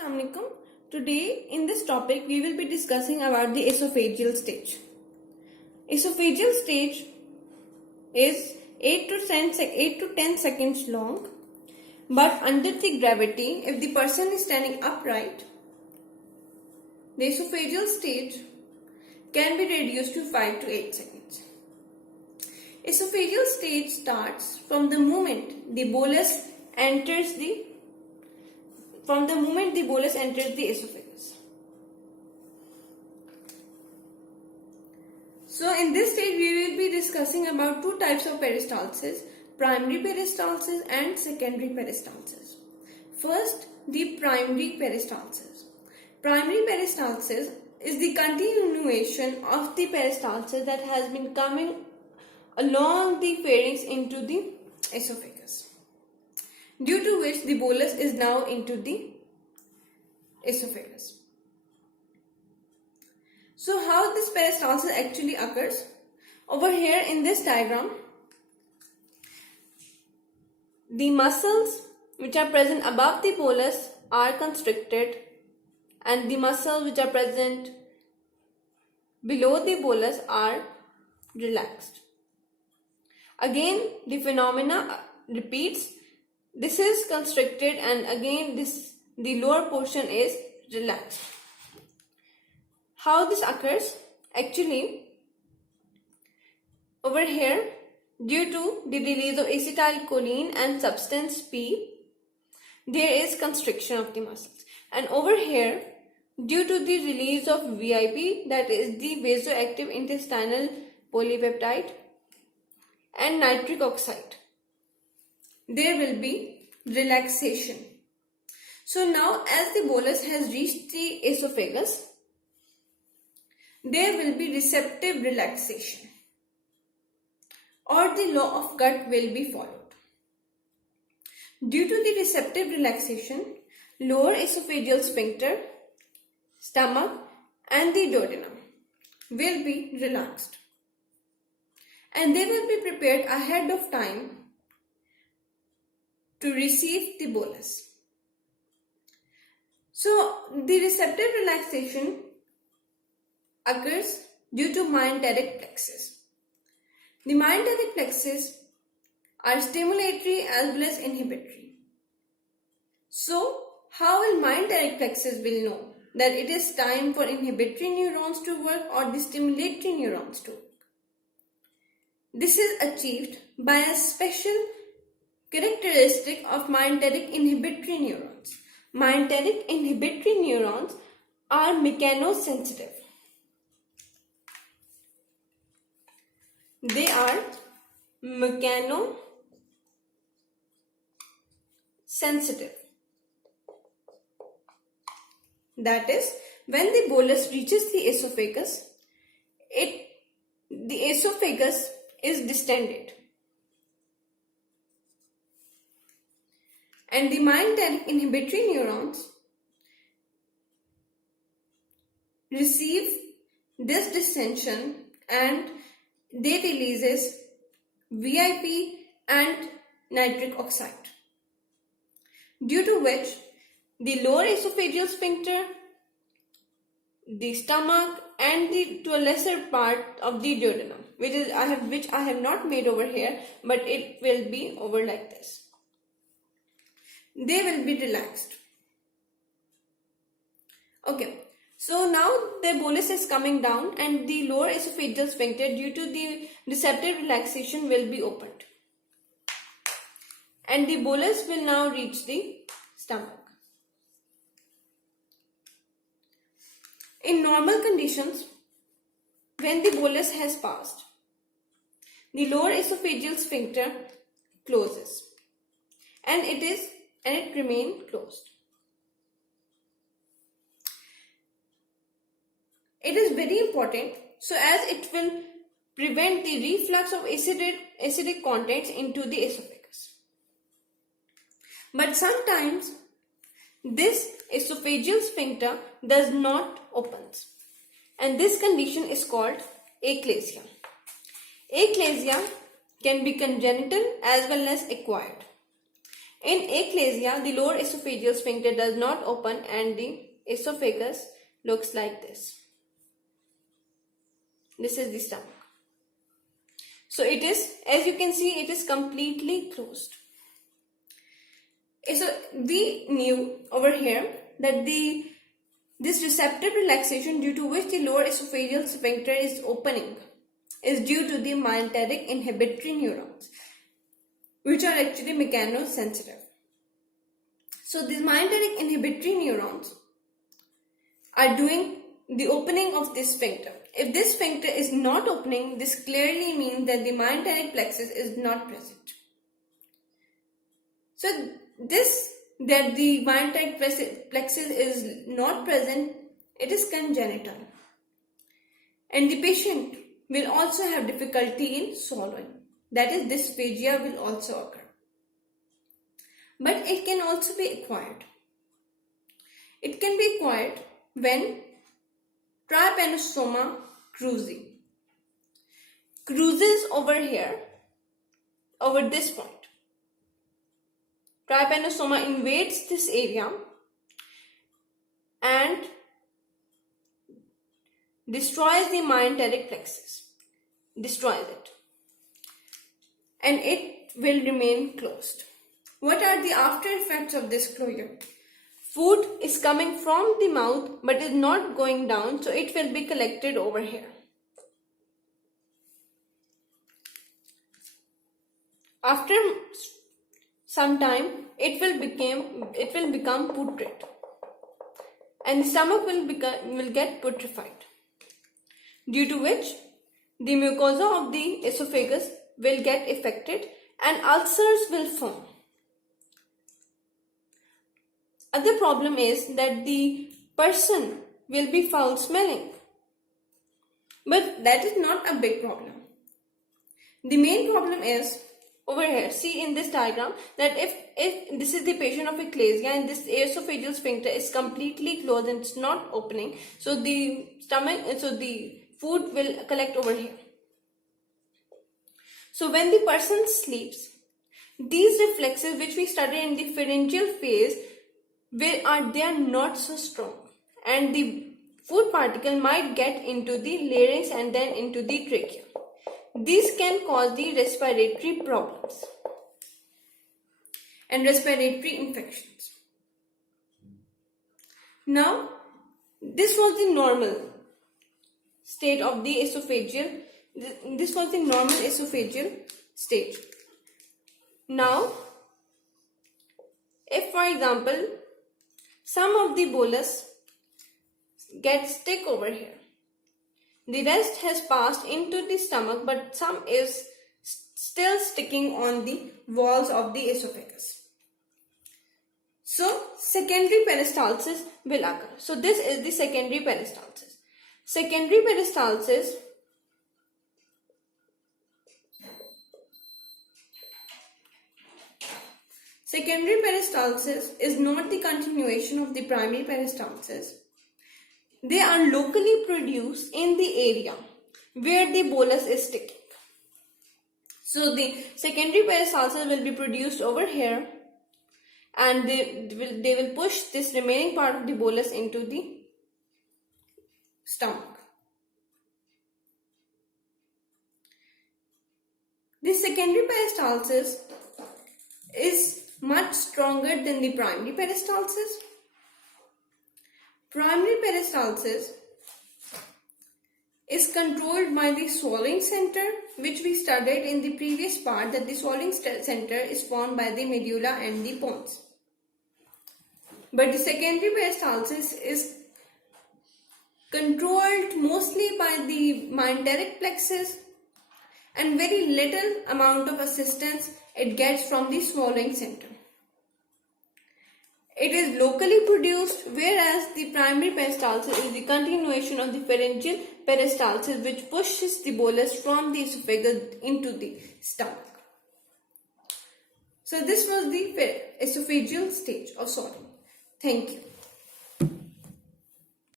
Assalamualaikum. Today in this topic we will be discussing about the esophageal stage. Esophageal stage is 8 to 10 seconds long, but under the gravity, if the person is standing upright, the esophageal stage can be reduced to 5 to 8 seconds. Esophageal stage starts from the moment the bolus enters the esophagus. So in this stage we will be discussing about two types of peristalsis, primary peristalsis and secondary peristalsis. First, the primary peristalsis. Primary peristalsis is the continuation of the peristalsis that has been coming along the pharynx into the esophagus, due to which the bolus is now into the esophagus. So how this peristalsis actually occurs? Over here in this diagram, the muscles which are present above the bolus are constricted and the muscles which are present below the bolus are relaxed. Again, the phenomena repeats. This is constricted and again the lower portion is relaxed. How this occurs? Actually, over here, due to the release of acetylcholine and substance P, there is constriction of the muscles. And over here, due to the release of VIP, that is the vasoactive intestinal polypeptide, and nitric oxide, there will be relaxation. So now as the bolus has reached the esophagus, there will be receptive relaxation, or the law of gut will be followed. Due to the receptive relaxation, lower esophageal sphincter, stomach and the duodenum will be relaxed, and they will be prepared ahead of time to receive the bolus. So the receptive relaxation occurs due to myenteric plexus. The myenteric plexus are stimulatory as well as inhibitory. So how will myenteric plexus will know that it is time for inhibitory neurons to work or the stimulatory neurons to work? This is achieved by a special characteristic of myenteric inhibitory neurons. Myenteric inhibitory neurons are mechanosensitive. They are mechanosensitive. That is, when the bolus reaches the esophagus, the esophagus is distended, and the myenteric inhibitory neurons receive this distension and they releases VIP and nitric oxide, due to which the lower esophageal sphincter, the stomach and to a lesser part of the duodenum, which I have not made over here, but it will be over like this, they will be relaxed. Okay, so now the bolus is coming down and the lower esophageal sphincter, due to the receptive relaxation, will be opened, and the bolus will now reach the stomach. In normal conditions, when the bolus has passed, the lower esophageal sphincter closes and it remains closed. It is very important, so as it will prevent the reflux of acidic contents into the esophagus. But sometimes this esophageal sphincter does not open, and this condition is called achalasia. Achalasia can be congenital as well as acquired. In achalasia, the lower esophageal sphincter does not open and the esophagus looks like this. This is the stomach. So it is, as you can see, it is completely closed. So we knew over here that this receptive relaxation due to which the lower esophageal sphincter is opening is due to the myenteric inhibitory neurons, which are actually mechanosensitive. So these myenteric inhibitory neurons are doing the opening of this sphincter. If this sphincter is not opening, this clearly means that the myenteric plexus is not present. So that the myenteric plexus is not present, it is congenital. And the patient will also have difficulty in swallowing. That is, dysphagia will also occur. But it can also be acquired. It can be acquired when trypanosoma cruzi cruises over here, over this point. Trypanosoma invades this area and destroys the myenteric plexus, destroys it, and it will remain closed. What are the after effects of this closure? Food is coming from the mouth but is not going down, so it will be collected over here. After some time, it will become putrid, and the stomach will get putrefied, due to which the mucosa of the esophagus will get affected and ulcers will form. Other problem is that the person will be foul smelling, but that is not a big problem. The main problem is over here. See in this diagram that if this is the patient of achalasia and this esophageal sphincter is completely closed and it's not opening, so the food will collect over here. So when the person sleeps, these reflexes which we studied in the pharyngeal phase, they are not so strong, and the food particle might get into the larynx and then into the trachea. These can cause the respiratory problems and respiratory infections. Now, this was the normal state of the esophageal. This was the normal esophageal stage. Now, if for example, some of the bolus gets stick over here, the rest has passed into the stomach, but some is still sticking on the walls of the esophagus. So, secondary peristalsis will occur. So, this is the secondary peristalsis. Secondary peristalsis is not the continuation of the primary peristalsis. They are locally produced in the area where the bolus is sticking. So the secondary peristalsis will be produced over here, and they will push this remaining part of the bolus into the stomach. The secondary peristalsis is much stronger than the primary peristalsis. Primary peristalsis is controlled by the swallowing center, which we studied in the previous part, that the swallowing center is formed by the medulla and the pons. But the secondary peristalsis is controlled mostly by the myenteric plexus, and very little amount of assistance it gets from the swallowing center. It is locally produced, whereas the primary peristalsis is the continuation of the pharyngeal peristalsis, which pushes the bolus from the esophagus into the stomach. So this was the esophageal stage of swallowing. Thank you.